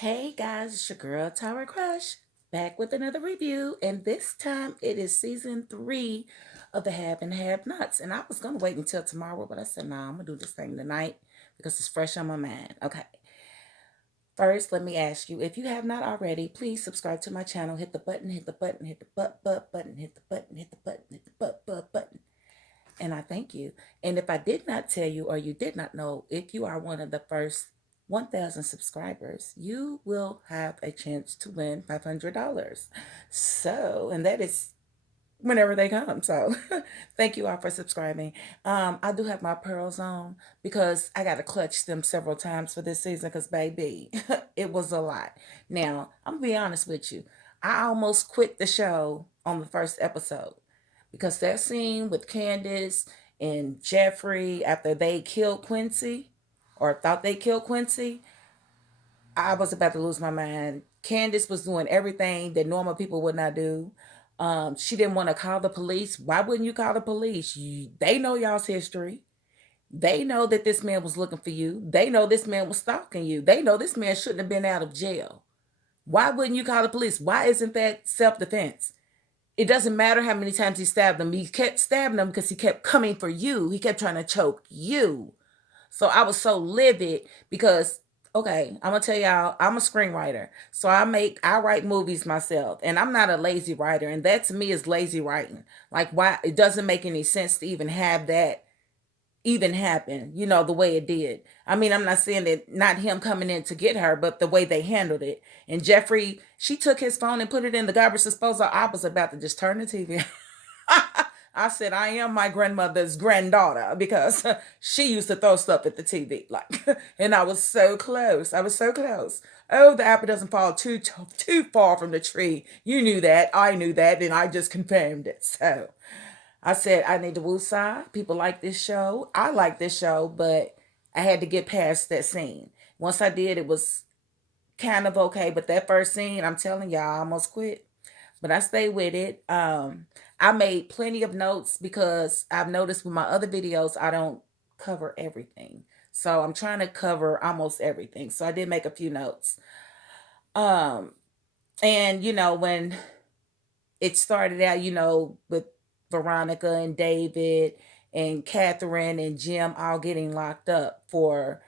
Hey guys, it's your girl Tower Crush back with another review, and this time it is season 3 of the Have and Have Nots. And I was gonna wait until tomorrow, but I said, nah, I'm gonna do this thing tonight because it's fresh on my mind. Okay, first, let me ask you, if you have not already, please subscribe to my channel. Hit the button, hit the button, hit the button, hit the button, hit the button, hit the button. And I thank you. And if I did not tell you or you did not know, if you are one of the first 1,000 subscribers, you will have a chance to win $500. So, and that is whenever they come. So, thank you all for subscribing. I do have my pearls on because I got to clutch them several times for this season because, baby, it was a lot. Now, I'm going to be honest with you. I almost quit the show on the first episode because that scene with Candace and Jeffrey after they killed Quincy or thought they killed Quincy, I was about to lose my mind. Candace was doing everything that normal people would not do. She didn't want to call the police. Why wouldn't you call the police? They know y'all's history. They know that this man was looking for you. They know this man was stalking you. They know this man shouldn't have been out of jail. Why wouldn't you call the police? Why isn't that self-defense? It doesn't matter how many times he stabbed them. He kept stabbing them because he kept coming for you. He kept trying to choke you. So I was so livid because, okay, I'm gonna tell y'all, I'm a screenwriter. So I write movies myself, and I'm not a lazy writer, and that to me is lazy writing. Like, why it doesn't make any sense to even have that even happen, the way it did. I mean, I'm not saying that not him coming in to get her, but the way they handled it. And Jeffrey, she took his phone and put it in the garbage disposal. I was about to just turn the TV. I said, I am my grandmother's granddaughter because she used to throw stuff at the TV. Like, and I was so close. I was so close. Oh, the apple doesn't fall too far from the tree. You knew that. I knew that. And I just confirmed it. So I said, I need to woosah. People like this show. I like this show, but I had to get past that scene. Once I did, it was kind of okay. But that first scene, I'm telling y'all, I almost quit. But I stayed with it. I made plenty of notes because I've noticed with my other videos, I don't cover everything. So I'm trying to cover almost everything. So I did make a few notes. Um, and when it started out, with Veronica and David and Katheryn and Jim all getting locked up for,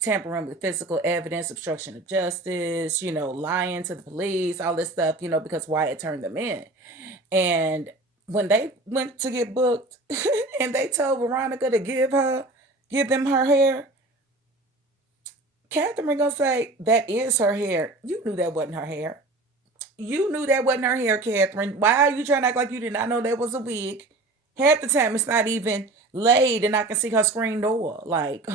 tampering with physical evidence, obstruction of justice, lying to the police, all this stuff, because Wyatt turned them in. And when they went to get booked and they told Veronica to give them her hair, Katheryn gonna say, that is her hair. You knew that wasn't her hair. You knew that wasn't her hair, Katheryn. Why are you trying to act like you did not know that was a wig? Half the time it's not even laid and I can see her screen door. Like,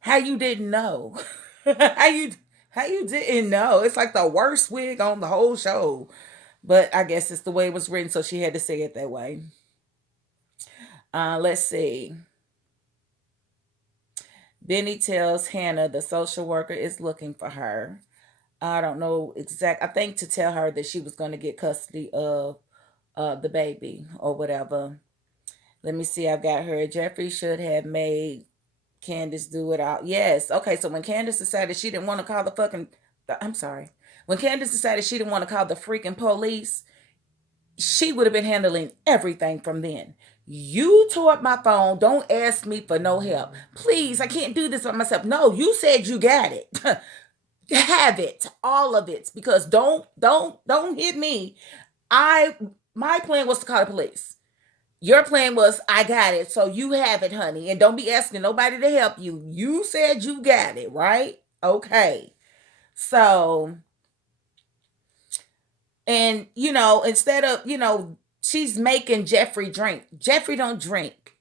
how you didn't know? how you how you didn't know? It's like the worst wig on the whole show. But I guess it's the way it was written, so she had to say it that way. Let's see. Benny tells Hannah the social worker is looking for her. I don't know exact. I think to tell her that she was going to get custody of the baby or whatever. Let me see. I've got her. Jeffrey should have made Candace do it all. Yes. Okay. So when Candace decided she didn't want to call the fucking, I'm sorry. When Candace decided she didn't want to call the freaking police, she would have been handling everything from then. You tore up my phone. Don't ask me for no help. Please, I can't do this by myself. No, you said you got it. Have it. All of it. Because don't hit me. My plan was to call the police. Your plan was I got it. So you have it, honey. And don't be asking nobody to help you. You said you got it, right? Okay. So and instead of, she's making Jeffrey drink. Jeffrey don't drink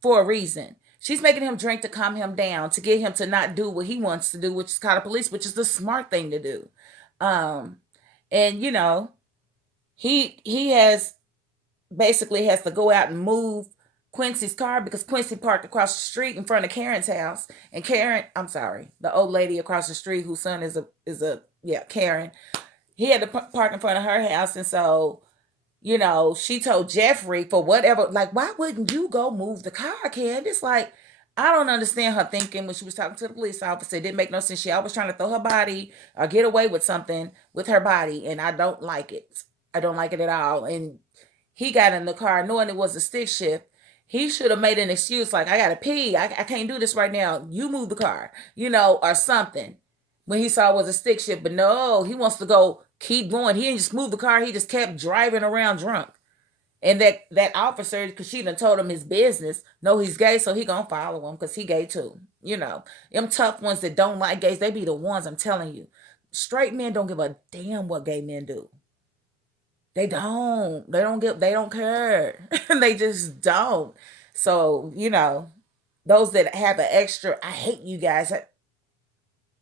for a reason. She's making him drink to calm him down, to get him to not do what he wants to do, which is call the police, which is the smart thing to do. Um, and he has basically has to go out and move Quincy's car because Quincy parked across the street in front of Karen's house. And Karen, I'm sorry, the old lady across the street whose son is a yeah, Karen. He had to park in front of her house, and so she told Jeffrey for whatever, like, why wouldn't you go move the car, Candace? Like, I don't understand her thinking when she was talking to the police officer. It didn't make no sense. She always trying to throw her body or get away with something with her body, and I don't like it. I don't like it at all. And he got in the car knowing it was a stick shift. He should have made an excuse like, I gotta pee. I can't do this right now. You move the car, or something. When he saw it was a stick shift. But no, he wants to go keep going. He didn't just move the car. He just kept driving around drunk. And that officer, because she done told him his business, know he's gay, so he gonna follow him because he gay too. Them tough ones that don't like gays, they be the ones, I'm telling you. Straight men don't give a damn what gay men do. They don't. They don't care. They just don't. So, those that have an extra, I hate you guys.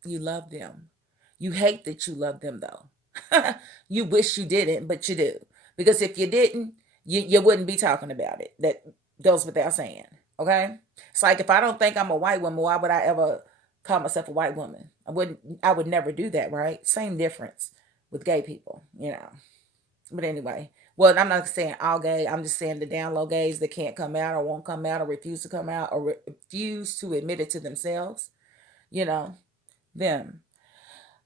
You love them. You hate that you love them though. You wish you didn't, but you do. Because if you didn't, you wouldn't be talking about it. That goes without saying. Okay? It's like if I don't think I'm a white woman, why would I ever call myself a white woman? I would never do that, right? Same difference with gay people. But anyway, well, I'm not saying all gay. I'm just saying the down low gays that can't come out or won't come out or refuse to come out or refuse to admit it to themselves. You know, them.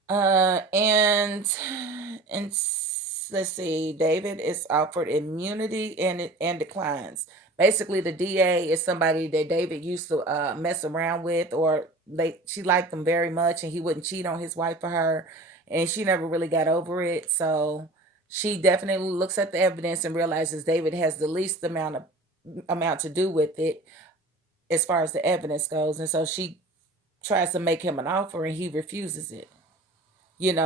And let's see. David is offered immunity and declines. Basically, the DA is somebody that David used to mess around with, or she liked him very much, and he wouldn't cheat on his wife for her, and she never really got over it. So she definitely looks at the evidence and realizes David has the least amount to do with it as far as the evidence goes, and so she tries to make him an offer, and he refuses it.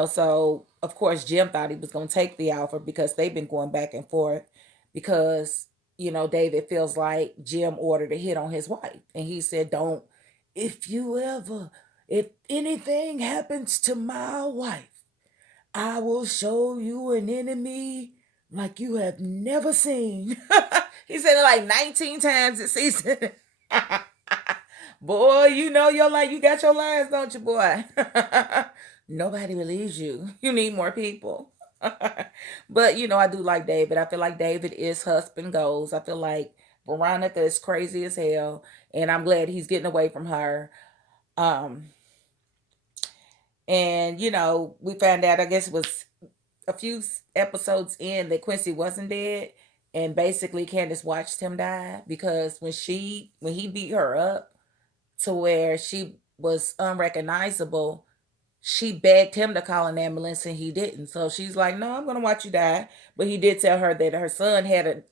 So of course Jim thought he was going to take the offer because they've been going back and forth because David feels like Jim ordered a hit on his wife, and he said, don't, if anything happens to my wife, I will show you an enemy like you have never seen. He said it like 19 times this season. Boy, you got your lines, don't you, boy? Nobody believes you. You need more people. But I do like David. I feel like David is husband goals. I feel like Veronica is crazy as hell, and I'm glad he's getting away from her. Um, and we found out, I guess it was a few episodes in, that Quincy wasn't dead, and basically Candace watched him die because when he beat her up to where she was unrecognizable, she begged him to call an ambulance and he didn't. So she's like, no, I'm going to watch you die. But he did tell her that her son had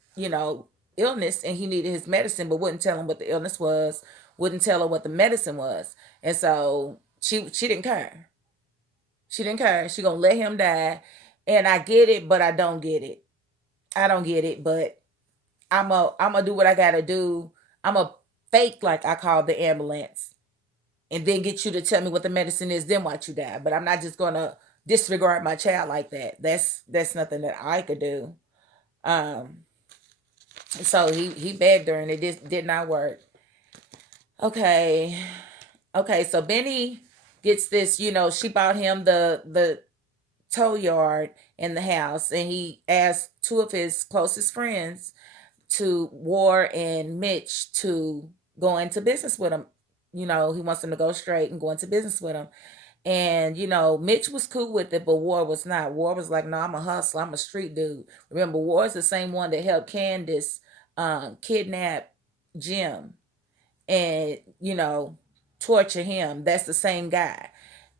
illness and he needed his medicine, but wouldn't tell him what the illness was, wouldn't tell her what the medicine was. And so she didn't care. She didn't care. She going to let him die. And I get it, but I don't get it. I don't get it, but I'm going to do what I got to do. I'm going to fake like I called the ambulance and then get you to tell me what the medicine is, then watch you die. But I'm not just gonna disregard my child like that. That's nothing that I could do. Um, so he begged her, and it did not work. Okay, okay. So Benny gets this. She bought him the tow yard in the house, and he asked two of his closest friends, to War and Mitch, to go into business with him. He wants them to go straight and go into business with him. And, Mitch was cool with it, but War was not. War was like, no, I'm a hustler. I'm a street dude. Remember, War is the same one that helped Candace kidnap Jim and, torture him. That's the same guy.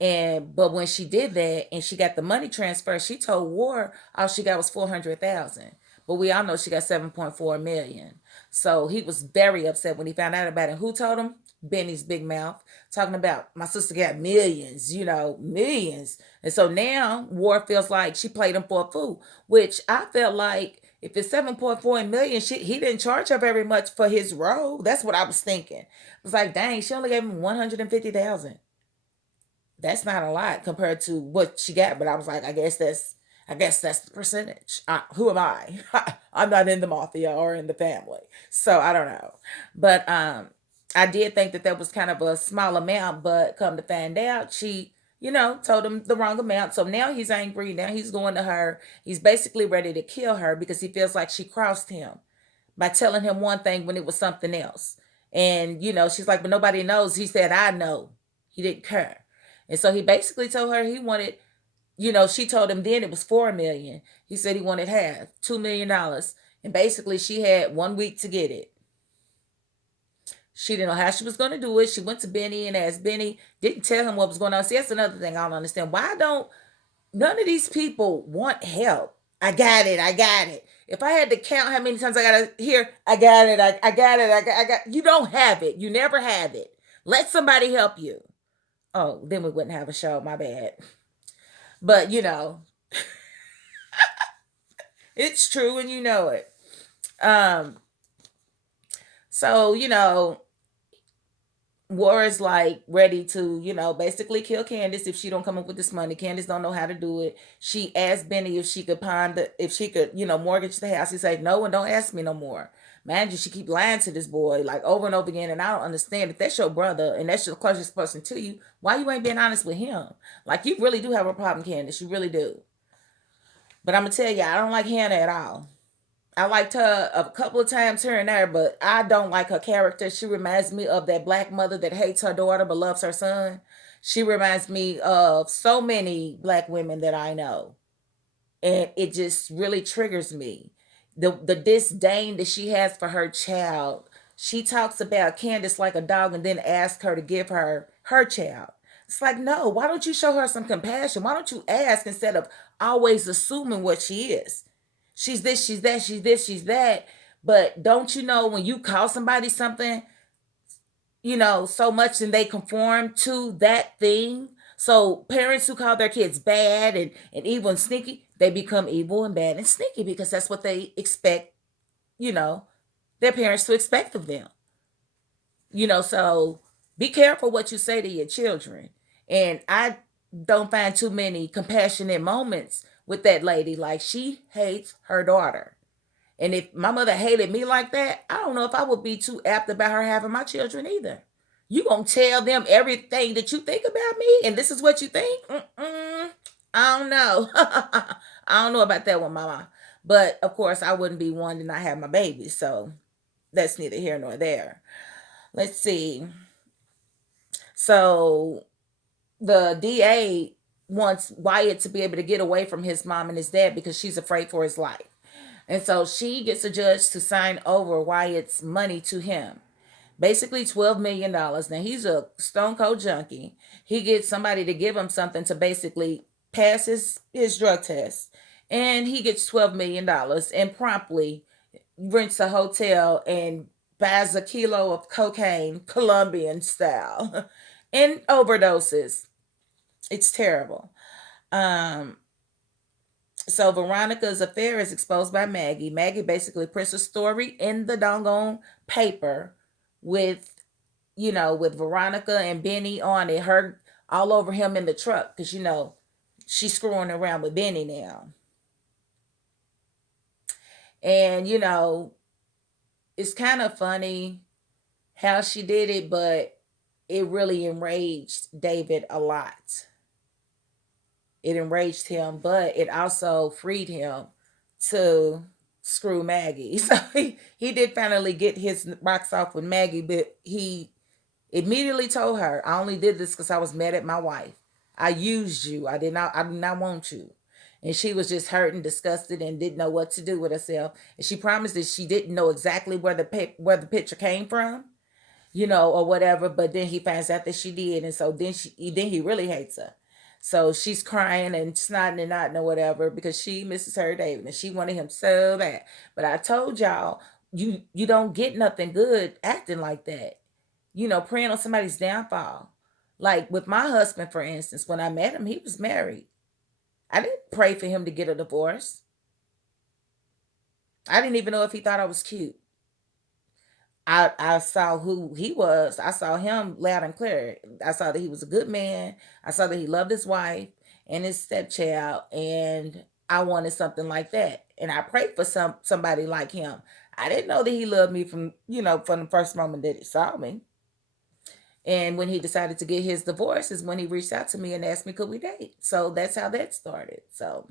But when she did that and she got the money transfer, she told War all she got was 400,000. But we all know she got 7.4 million. So he was very upset when he found out about it. Who told him? Benny's big mouth, talking about my sister got millions, millions. And so now War feels like she played him for a fool, which I felt like if it's 7.4 million, he didn't charge her very much for his role. That's what I was thinking. It was like, dang, she only gave him 150,000. That's not a lot compared to what she got. But I was like, I guess that's the percentage. Who am I? I'm not in the mafia or in the family, so I don't know. But I did think that was kind of a small amount. But come to find out, she told him the wrong amount. So now he's angry. Now he's going to her. He's basically ready to kill her because he feels like she crossed him by telling him one thing when it was something else. And, she's like, but nobody knows. He said, I know. He didn't care. And so he basically told her he wanted, she told him then it was 4 million. He said he wanted half, $2 million. And basically she had 1 week to get it. She didn't know how she was going to do it. She went to Benny and asked Benny, didn't tell him what was going on. See, that's another thing I don't understand. Why don't none of these people want help? I got it. I got it. If I had to count how many times I got to hear, I got it. I got it. I got, you don't have it. You never have it. Let somebody help you. Oh, then we wouldn't have a show. My bad. But, it's true and you know it. Um, so, War is like ready to, basically kill Candace if she don't come up with this money. Candace don't know how to do it. She asked Benny if she could if she could, mortgage the house. He said no, and don't ask me no more. Man, she keep lying to this boy like over and over again, and I don't understand. If that's your brother and that's your closest person to you, why you ain't being honest with him? Like you really do have a problem, Candace. You really do. But I'm gonna tell you, I don't like Hannah at all. I liked her a couple of times here and there, but I don't like her character. She reminds me of that black mother that hates her daughter but loves her son. She reminds me of so many black women that I know. And it just really triggers me. The disdain that she has for her child. She talks about Candace like a dog and then asks her to give her child. It's like, no, why don't you show her some compassion? Why don't you ask instead of always assuming what she is? She's this, she's that, she's this, she's that. But don't you know when you call somebody something, so much and they conform to that thing? So parents who call their kids bad and evil and sneaky, they become evil and bad and sneaky because that's what they expect, you know, their parents to expect of them. So be careful what you say to your children. And I don't find too many compassionate moments with that lady. Like she hates her daughter. And if my mother hated me like that, I don't know if I would be too apt about her having my children either. You gonna tell them everything that you think about me, and this is what you think? I don't know. I don't know about that one, Mama. But of course, I wouldn't be one to not have my baby. So that's neither here nor there. Let's see. So the DA wants Wyatt to be able to get away from his mom and his dad because she's afraid for his life. And so she gets a judge to sign over Wyatt's money to him. Basically $12 million. Now he's a stone cold junkie. He gets somebody to give him something to basically pass his drug test. And he gets $12 million and promptly rents a hotel and buys a kilo of cocaine, Colombian style, and overdoses. It's terrible. Um, so Veronica's affair is exposed by Maggie. Maggie basically prints a story in the doggone paper with, with Veronica and Benny on it, her all over him in the truck, because she's screwing around with Benny now. And it's kind of funny how she did it, but it really enraged David a lot. It enraged him, but it also freed him to screw Maggie. So he did finally get his rocks off with Maggie, but he immediately told her, I only did this because I was mad at my wife. I used you. I did not want you. And she was just hurt and disgusted and didn't know what to do with herself. And she promised that she didn't know exactly where the picture came from, or whatever. But then he finds out that she did, and so then he really hates her. So she's crying and snotting and nodding or whatever because she misses her David and she wanted him so bad. But I told y'all, you don't get nothing good acting like that. Praying on somebody's downfall. Like with my husband, for instance, when I met him, he was married. I didn't pray for him to get a divorce. I didn't even know if he thought I was cute. I saw who he was. I saw him loud and clear. I saw that he was a good man. I saw that he loved his wife and his stepchild, and I wanted something like that. And I prayed for somebody like him. I didn't know that he loved me from the first moment that he saw me. And when he decided to get his divorce is when he reached out to me and asked me could we date. So that's how that started. So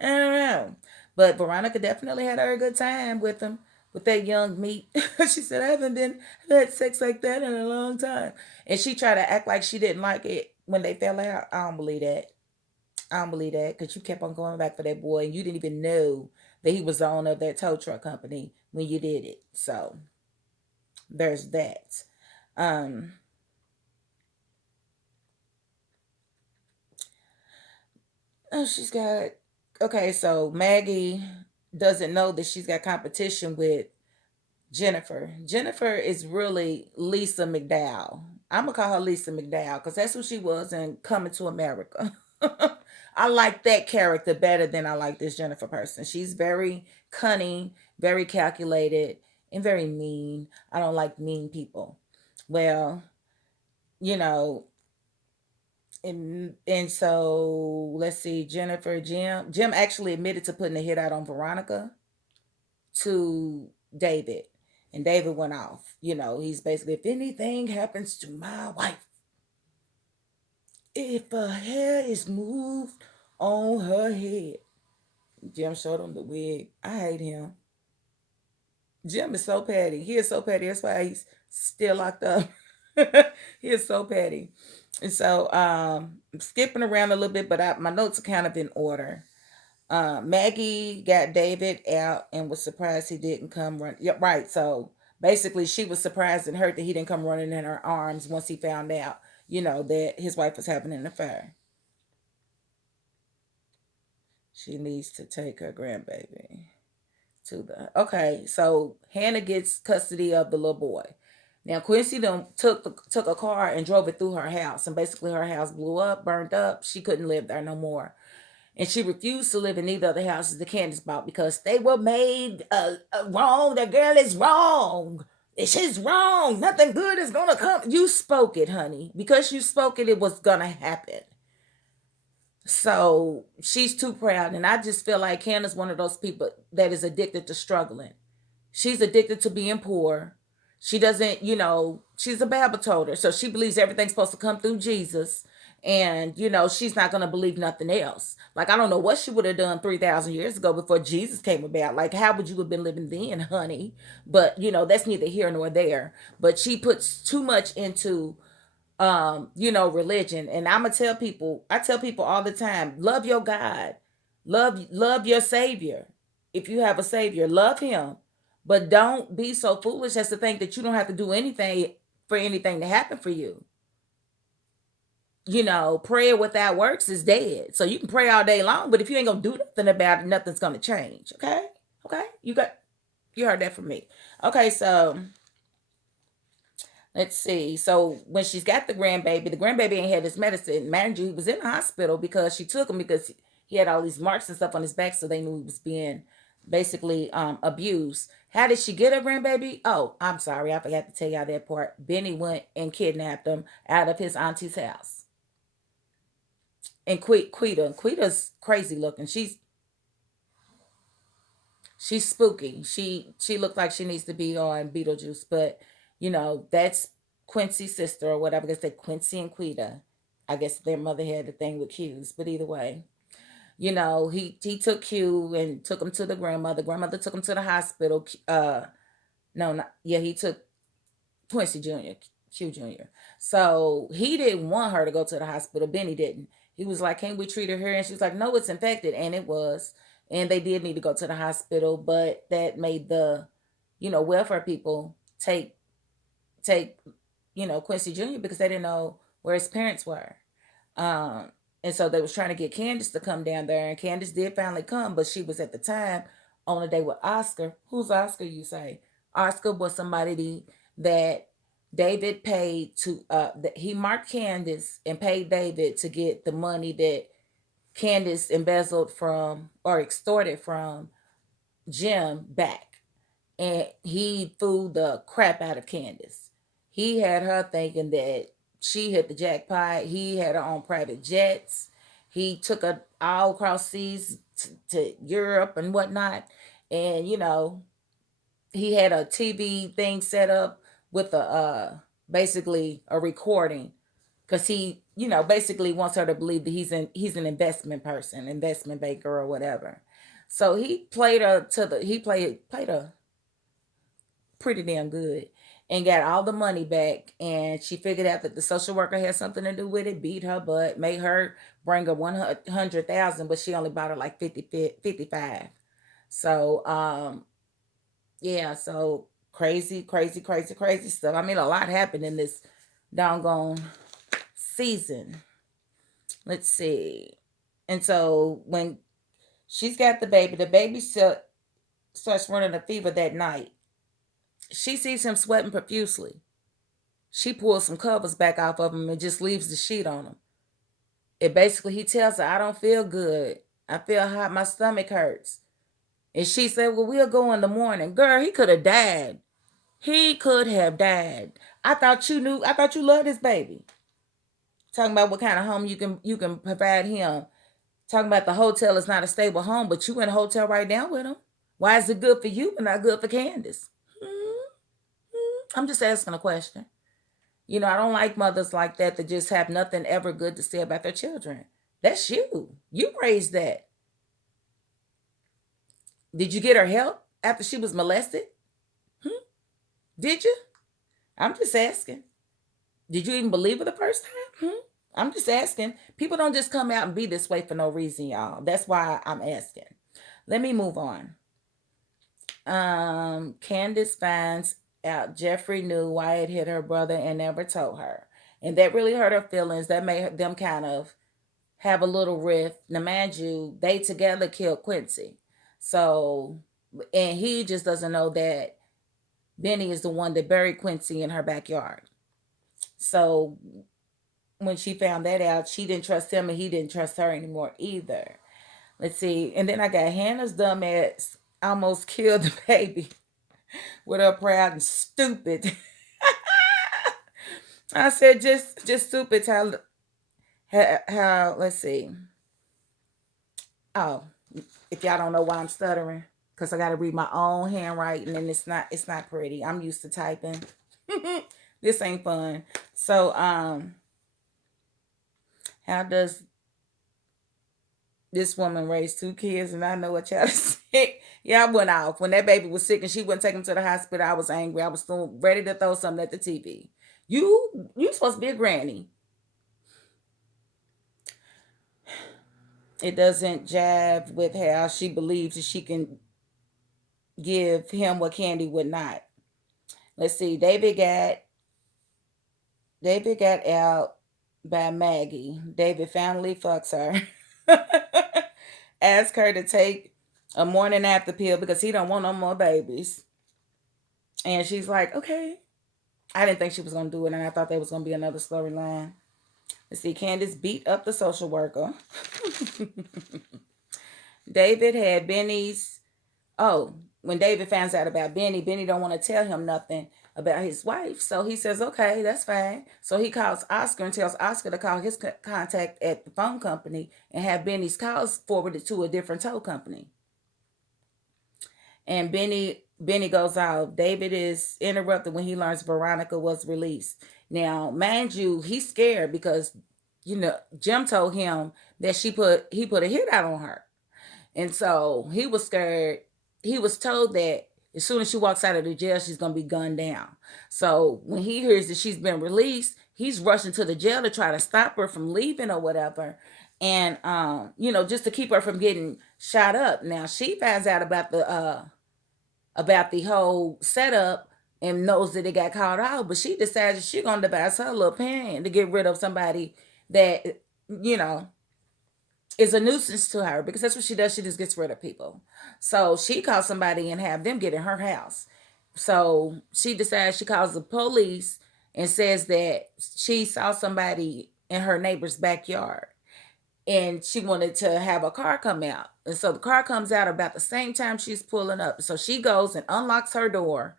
I don't know. But Veronica definitely had her a good time with him. with that young meat. She said, I haven't been had sex like that in a long time. And she tried to act like she didn't like it when they fell out. I don't believe that. I don't believe that because you kept on going back for that boy and you didn't even know that he was the owner of that tow truck company when you did it. So there's that. Um, oh, she's got okay. So Maggie doesn't know that she's got competition with Jennifer. Jennifer is really Lisa McDowell. I'm gonna call her Lisa McDowell because that's who she was in Coming to America. I like that character better than I like this Jennifer person. She's very cunning, very calculated, and very mean. I don't like mean people. Well, you know, and so let's see, Jennifer, Jim actually admitted to putting a hit out on Veronica to David. And David went off. He's basically, if anything happens to my wife, if her hair is moved on her head. Jim showed him the wig. I hate him. Jim is so petty. He is so petty. That's why he's still locked up. He is so petty. And so I'm skipping around a little bit, but my notes are kind of in order. Maggie got David out and was surprised he didn't come run. Yeah, right. So basically, she was surprised and hurt that he didn't come running in her arms once he found out, that his wife was having an affair. She needs to take her grandbaby to the. Okay, so Hannah gets custody of the little boy. Now Quincy took a car and drove it through her house, and basically her house blew up, burned up. She couldn't live there no more. And she refused to live in either of the houses that Candace bought because they were made wrong. The girl is wrong. She's wrong. Nothing good is gonna come. You spoke it, honey. Because you spoke it, it was gonna happen. So she's too proud, and I just feel like Candace one of those people that is addicted to struggling. She's addicted to being poor. She doesn't, she's a Bible toter, so she believes everything's supposed to come through Jesus. And, she's not going to believe nothing else. Like, I don't know what she would have done 3,000 years ago before Jesus came about. Like, how would you have been living then, honey? But, that's neither here nor there. But she puts too much into religion. And I tell people all the time, love your God. Love your savior. If you have a savior, love him. But don't be so foolish as to think that you don't have to do anything for anything to happen for you. Prayer without works is dead. So you can pray all day long, but if you ain't gonna do nothing about it, nothing's gonna change. Okay? Okay? You heard that from me. Okay, so let's see. So when she's got the grandbaby ain't had his medicine. Mind you, he was in the hospital because she took him because he had all these marks and stuff on his back, so they knew he was being basically abused. How did she get her grandbaby? Oh, I'm sorry, I forgot to tell y'all that part. Benny went and kidnapped him out of his auntie's house. And Quita's crazy looking. She's spooky. She looked like she needs to be on Beetlejuice, but that's Quincy's sister or whatever. I guess they Quincy and Quita. I guess their mother had the thing with Q's, but either way, he took Q and took him to the grandmother. Grandmother took him to the hospital. No, not yeah. He took Quincy Jr. Q Jr. So he didn't want her to go to the hospital. Benny didn't. He was like, "Can't we treat her here?" And she was like, "No, it's infected," and it was. And they did need to go to the hospital, but that made the, welfare people take Quincy Jr. because they didn't know where his parents were. Um, and so they was trying to get Candace to come down there, and Candace did finally come, but she was at the time on a date with Oscar. Who's Oscar? You say Oscar was somebody that David paid to. That he marked Candace and paid David to get the money that Candace embezzled from or extorted from Jim back, and he fooled the crap out of Candace. He had her thinking that she hit the jackpot. He had her on private jets. He took her all across seas to Europe and whatnot. And, he had a TV thing set up with basically a recording because he, basically wants her to believe that he's an investment person, investment banker or whatever. So he played her to the he played her pretty damn good, and got all the money back. And she figured out that the social worker had something to do with it, beat her butt, made her bring her 100,000, but she only bought her like 55. So yeah, so crazy, crazy, crazy, crazy stuff. I mean, a lot happened in this doggone season. Let's see. And so when she's got the baby starts running a fever that night. She sees him sweating profusely. She pulls some covers back off of him and just leaves the sheet on him. It basically, he tells her, I don't feel good. I feel hot. My stomach hurts. And she said, well, we'll go in the morning. Girl, he could have died. He could have died. I thought you knew. I thought you loved this baby. Talking about what kind of home you can provide him. Talking about the hotel is not a stable home, but you in a hotel right now with him. Why is it good for you but not good for Candace? I'm just asking a question. I don't like mothers like that just have nothing ever good to say about their children. That's you. You raised that. Did you get her help after she was molested? Did you? I'm just asking. Did you even believe her the first time? I'm just asking. People don't just come out and be this way for no reason, y'all. That's why I'm asking. Let me move on. Candace finds out Jeffrey knew Wyatt hit her brother and never told her. And that really hurt her feelings. That made them kind of have a little rift. Now, mind you, they together killed Quincy. So, and he just doesn't know that Benny is the one that buried Quincy in her backyard. So, when she found that out, she didn't trust him and he didn't trust her anymore either. Let's see. And then I got Hannah's dumb ass almost killed the baby with her proud and stupid. I said just stupid how let's see. Oh, if y'all don't know why I'm stuttering, because I got to read my own handwriting and it's not pretty. I'm used to typing. This ain't fun. So how does this woman raised 2 kids and I know a child is sick? Yeah, I went off. When that baby was sick and she wouldn't take him to the hospital, I was angry. I was ready to throw something at the TV. You supposed to be a granny. It doesn't jive with how she believes that she can give him what Candy would not. Let's see. David got out by Maggie. David finally fucks her. Ask her to take a morning after pill because he don't want no more babies. And she's like, okay. I didn't think she was gonna do it, and I thought there was gonna be another storyline. Let's see, Candace beat up the social worker. David had Benny's. Oh, when David finds out about Benny don't want to tell him nothing about his wife. So he says, okay, that's fine. So he calls Oscar and tells Oscar to call his contact at the phone company and have Benny's calls forwarded to a different tow company. And Benny goes out. David is interrupted when he learns Veronica was released. Now, mind you, he's scared because Jim told him that he put a hit out on her. And so he was scared. He was told that as soon as she walks out of the jail, she's going to be gunned down. So when he hears that she's been released, he's rushing to the jail to try to stop her from leaving or whatever. And, just to keep her from getting shot up. Now, she finds out about the whole setup and knows that it got called out, but she decides she's going to devise her little plan to get rid of somebody that, is a nuisance to her, because that's what she does. She just gets rid of people. So she calls somebody and have them get in her house. So she decides she calls the police and says that she saw somebody in her neighbor's backyard and she wanted to have a car come out. And so the car comes out about the same time she's pulling up. So she goes and unlocks her door.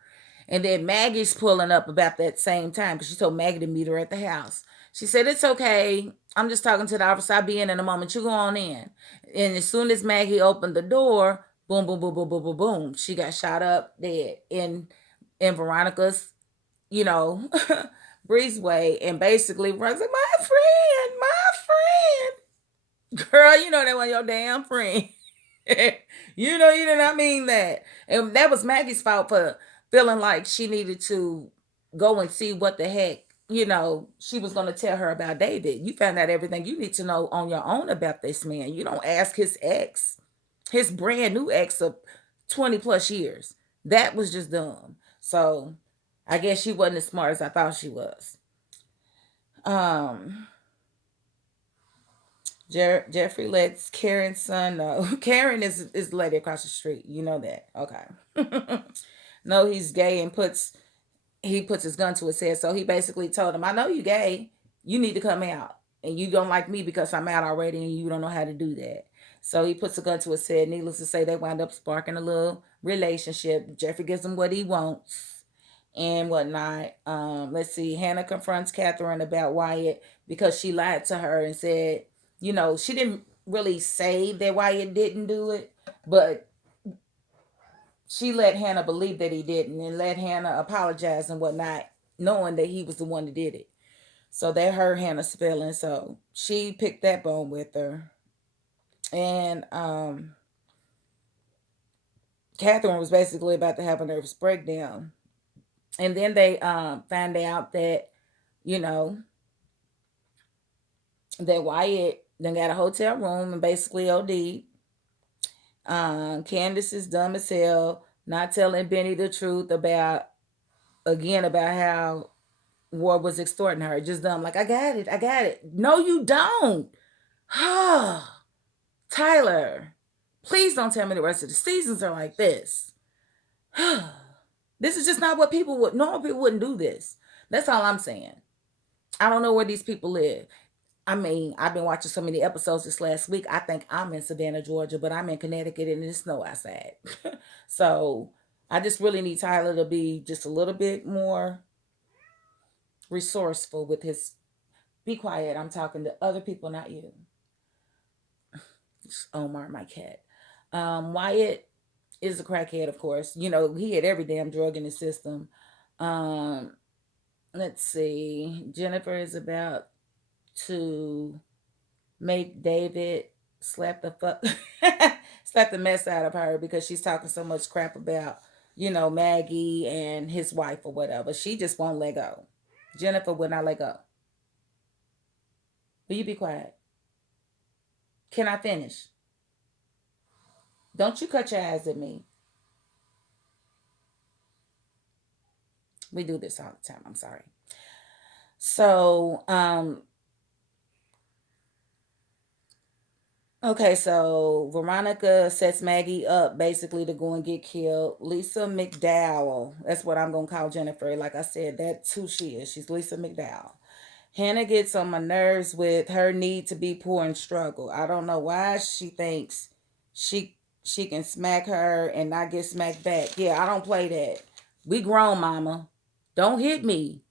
And then Maggie's pulling up about that same time because she told Maggie to meet her at the house. She said, it's okay. I'm just talking to the officer. I'll be in a moment. You go on in. And as soon as Maggie opened the door, boom, boom, boom, boom, boom, boom, boom. She got shot up dead in Veronica's, breezeway. And basically runs like, my friend. Girl, you know that was your damn friend. You did not mean that. And that was Maggie's fault for feeling like she needed to go and see what the heck, she was going to tell her about David. You found out everything you need to know on your own about this man. You don't ask his ex, his brand new ex of 20 plus years. That was just dumb. So I guess she wasn't as smart as I thought she was. Jeffrey lets Karen's son know. Karen is the lady across the street. You know that. Okay. No, he's gay and he puts his gun to his head. So he basically told him, I know you gay. You need to come out. And you don't like me because I'm out already and you don't know how to do that. So he puts a gun to his head. Needless to say, they wind up sparking a little relationship. Jeffrey gives him what he wants and whatnot. Let's see. Hannah confronts Katheryn about Wyatt because she lied to her and said, she didn't really say that Wyatt didn't do it, but she let Hannah believe that he didn't and let Hannah apologize and whatnot, knowing that he was the one that did it. So that hurt Hannah's feelings. So she picked that bone with her. And Katheryn was basically about to have a nervous breakdown. And then they found out that, that Wyatt then got a hotel room and basically OD'd. Candace is dumb as hell, not telling Benny the truth about how Ward was extorting her. Just dumb, like, I got it. No, you don't. Tyler, please don't tell me the rest of the seasons are like this. This is just not what normal people wouldn't do this. That's all I'm saying. I don't know where these people live. I mean, I've been watching so many episodes this last week. I think I'm in Savannah, Georgia, but I'm in Connecticut and it's snow outside. So I just really need Tyler to be just a little bit more resourceful with his, be quiet, I'm talking to other people, not you. It's Omar, my cat. Wyatt is a crackhead, of course. He had every damn drug in his system. Let's see. Jennifer is about to make David slap the mess out of her because she's talking so much crap about, Maggie and his wife or whatever. She just won't let go. Jennifer would not let go. Will you be quiet? Can I finish? Don't you cut your eyes at me. We do this all the time. I'm sorry. So, okay, so Veronica sets Maggie up basically to go and get killed. Lisa McDowell, that's what I'm going to call Jennifer. Like I said, that's who she is. She's Lisa McDowell. Hannah gets on my nerves with her need to be poor and struggle. I don't know why she thinks she can smack her and not get smacked back. Yeah, I don't play that. We grown, mama. Don't hit me.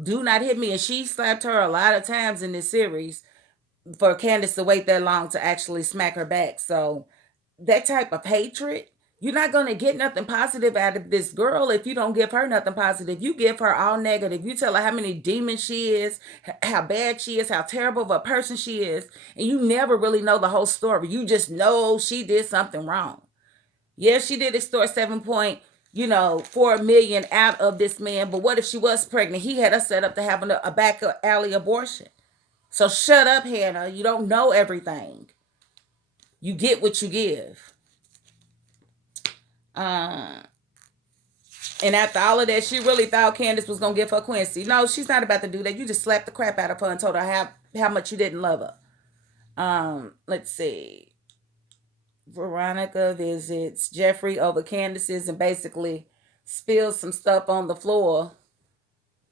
Do not hit me. And she slapped her a lot of times in this series for Candace to wait that long to actually smack her back. So that type of hatred, you're not going to get nothing positive out of this girl if you don't give her nothing positive. You give her all negative. You tell her how many demons she is, how bad she is, how terrible of a person she is. And you never really know the whole story. You just know she did something wrong. Yes, she did extort 7.4 million out of this man. But what if she was pregnant? He had her set up to have a back alley abortion. So shut up, Hannah. You don't know everything. You get what you give. And after all of that, she really thought Candace was going to give her Quincy. No, she's not about to do that. You just slapped the crap out of her and told her how much you didn't love her. Let's see. Veronica visits Jeffrey over Candace's and basically spills some stuff on the floor.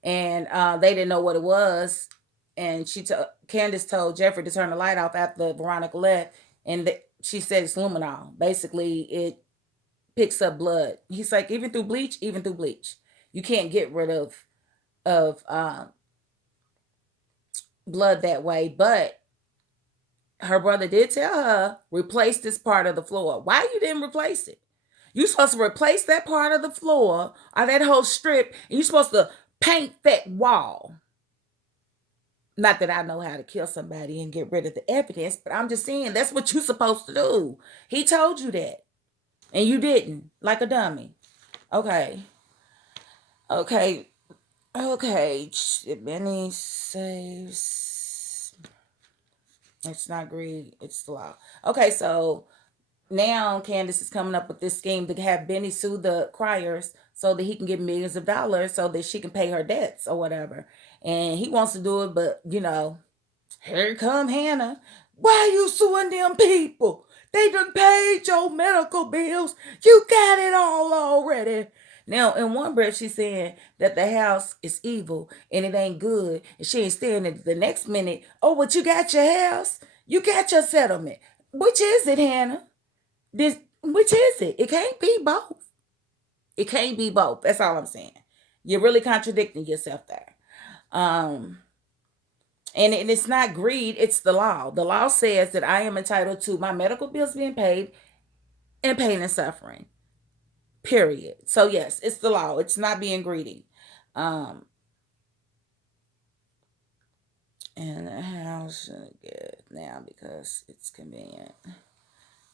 And they didn't know what it was. And Candace told Jeffrey to turn the light off after Veronica left. And she said it's luminol. Basically, it picks up blood. He's like, even through bleach, you can't get rid of blood that way. But her brother did tell her, replace this part of the floor. Why you didn't replace it? You're supposed to replace that part of the floor or that whole strip, and you're supposed to paint that wall. Not that I know how to kill somebody and get rid of the evidence, but I'm just saying that's what you're supposed to do. He told you that. And you didn't, like a dummy. Okay. Okay. Okay. Benny says it's not greed, it's the law. Okay, so now Candace is coming up with this scheme to have Benny sue the criers so that he can get millions of dollars so that she can pay her debts or whatever. And he wants to do it, but here come Hannah. Why you suing them people? They done paid your medical bills. You got it all already. Now, in one breath, she's saying that the house is evil and it ain't good. And she ain't staying it the next minute. Oh, but you got your house? You got your settlement. Which is it, Hannah? Which is it? It can't be both. It can't be both. That's all I'm saying. You're really contradicting yourself there. Um, and it's not greed, it's the law. The law says that I am entitled to my medical bills being paid and pain and suffering. Period. So yes, it's the law. It's not being greedy. Um, and the house should get now because it's convenient.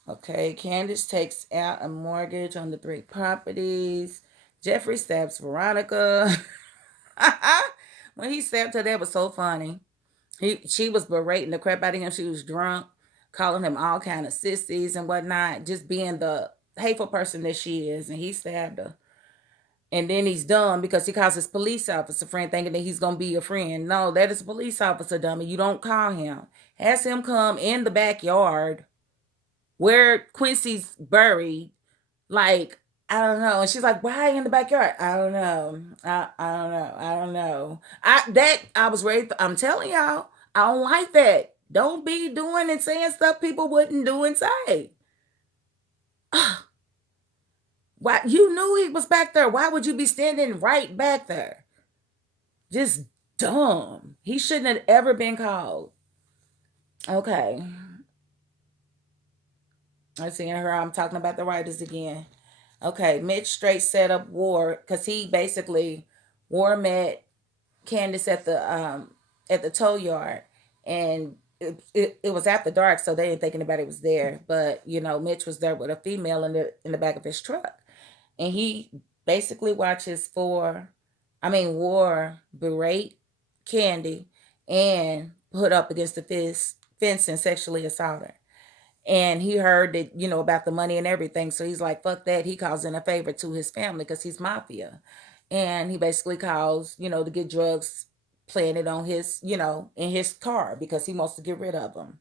Okay, Candace takes out a mortgage on the 3 properties. Jeffrey stabs Veronica. When he stabbed her, that was so funny. She was berating the crap out of him. She was drunk, calling him all kind of sissies and whatnot, just being the hateful person that she is. And he stabbed her. And then he's dumb because he calls his police officer friend thinking that he's going to be a friend. No, that is a police officer, dummy. You don't call him. Has him come in the backyard where Quincy's buried. Like, I don't know. And she's like, why in the backyard? I don't know. I don't know. I don't know. I was ready. I'm telling y'all, I don't like that. Don't be doing and saying stuff people wouldn't do and say. Why you knew he was back there? Why would you be standing right back there? Just dumb. He shouldn't have ever been called. Okay. I see her. I'm talking about the writers again. Okay, Mitch straight set up War because he basically War met Candace at the tow yard, and it was after dark, so they ain't thinking anybody was there. But Mitch was there with a female in the back of his truck, and he basically watches War berate Candy and put up against the fence and sexually assault her. And he heard that about the money and everything, so he's like, fuck that. He calls in a favor to his family because he's mafia, and he basically calls to get drugs planted on his in his car because he wants to get rid of them.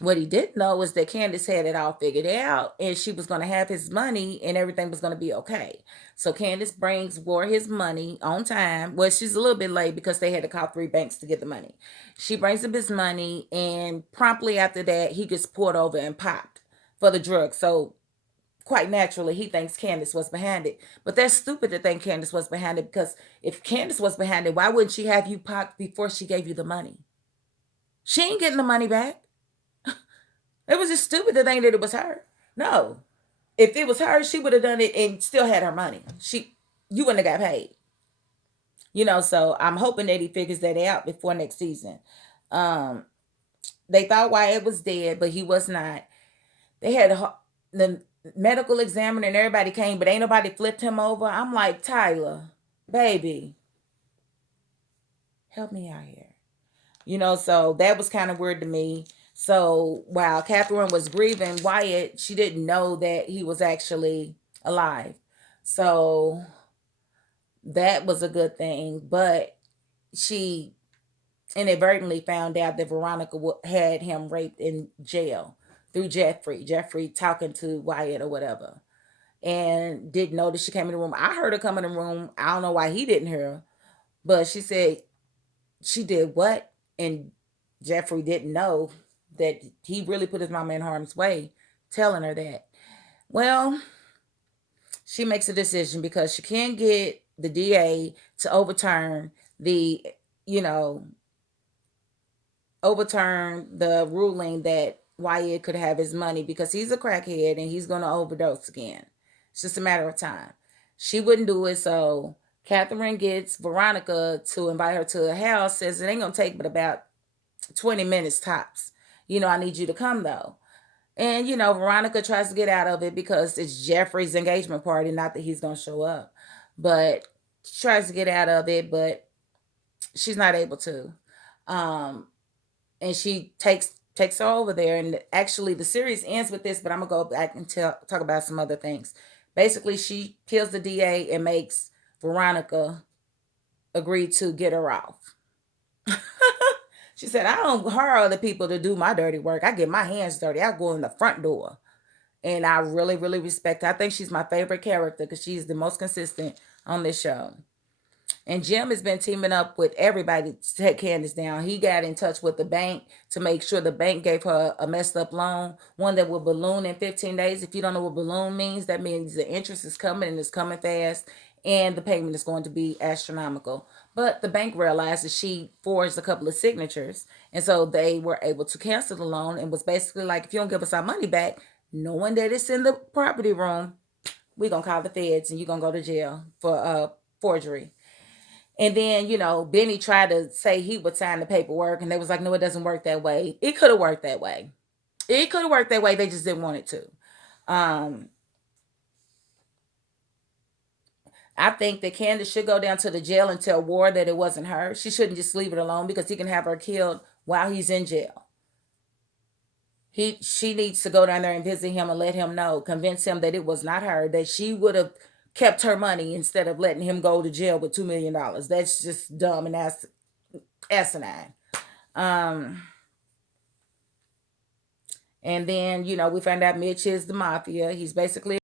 What he didn't know is that Candace had it all figured out and she was going to have his money and everything was going to be okay. So Candace brings War his money on time. Well, she's a little bit late because they had to call 3 banks to get the money. She brings him his money, and promptly after that, he gets pulled over and popped for the drugs. So quite naturally, he thinks Candace was behind it. But that's stupid to think Candace was behind it, because if Candace was behind it, why wouldn't she have you popped before she gave you the money? She ain't getting the money back. It was just stupid to think that it was her. No. If it was her, she would have done it and still had her money. You wouldn't have got paid. So I'm hoping that he figures that out before next season. Um, they thought Wyatt was dead, but he was not. They had the medical examiner and everybody came, but ain't nobody flipped him over. I'm like, Tyler, baby, help me out here. So that was kind of weird to me. So while Katheryn was grieving Wyatt, she didn't know that he was actually alive. So that was a good thing. But she inadvertently found out that Veronica had him raped in jail through Jeffrey. Jeffrey talking to Wyatt or whatever. And didn't know that she came in the room. I heard her come in the room. I don't know why he didn't hear her. But she said, she did what? And Jeffrey didn't know that he really put his mama in harm's way, telling her that. Well, she makes a decision because she can't get the DA to overturn the ruling that Wyatt could have his money because he's a crackhead and he's going to overdose again. It's just a matter of time. She wouldn't do it, so Katheryn gets Veronica to invite her to a house, says it ain't going to take but about 20 minutes tops. I need you to come though. And, Veronica tries to get out of it because it's Jeffrey's engagement party. Not that he's going to show up, but she tries to get out of it, but she's not able to. Um, and she takes her over there. And actually, the series ends with this, but I'm going to go back and talk about some other things. Basically, she kills the DA and makes Veronica agree to get her off. She said, I don't hire other people to do my dirty work. I get my hands dirty. I go in the front door. And I really, really respect her. I think she's my favorite character because she's the most consistent on this show. And Jim has been teaming up with everybody to take Candace down. He got in touch with the bank to make sure the bank gave her a messed up loan, one that will balloon in 15 days. If you don't know what balloon means, that means the interest is coming and it's coming fast, and the payment is going to be astronomical. But the bank realized that she forged a couple of signatures, and so they were able to cancel the loan and was basically like, if you don't give us our money back, knowing that it's in the property room, we're going to call the feds and you're going to go to jail for forgery. And then, Benny tried to say he would sign the paperwork, and they was like, no, it doesn't work that way. It could have worked that way. It could have worked that way. They just didn't want it to. Um, I think that Candace should go down to the jail and tell Ward that it wasn't her. She shouldn't just leave it alone because he can have her killed while he's in jail. She needs to go down there and visit him and let him know, convince him that it was not her, that she would have kept her money instead of letting him go to jail with $2 million. That's just dumb and that's asinine. Um, and then we find out Mitch is the mafia. He's basically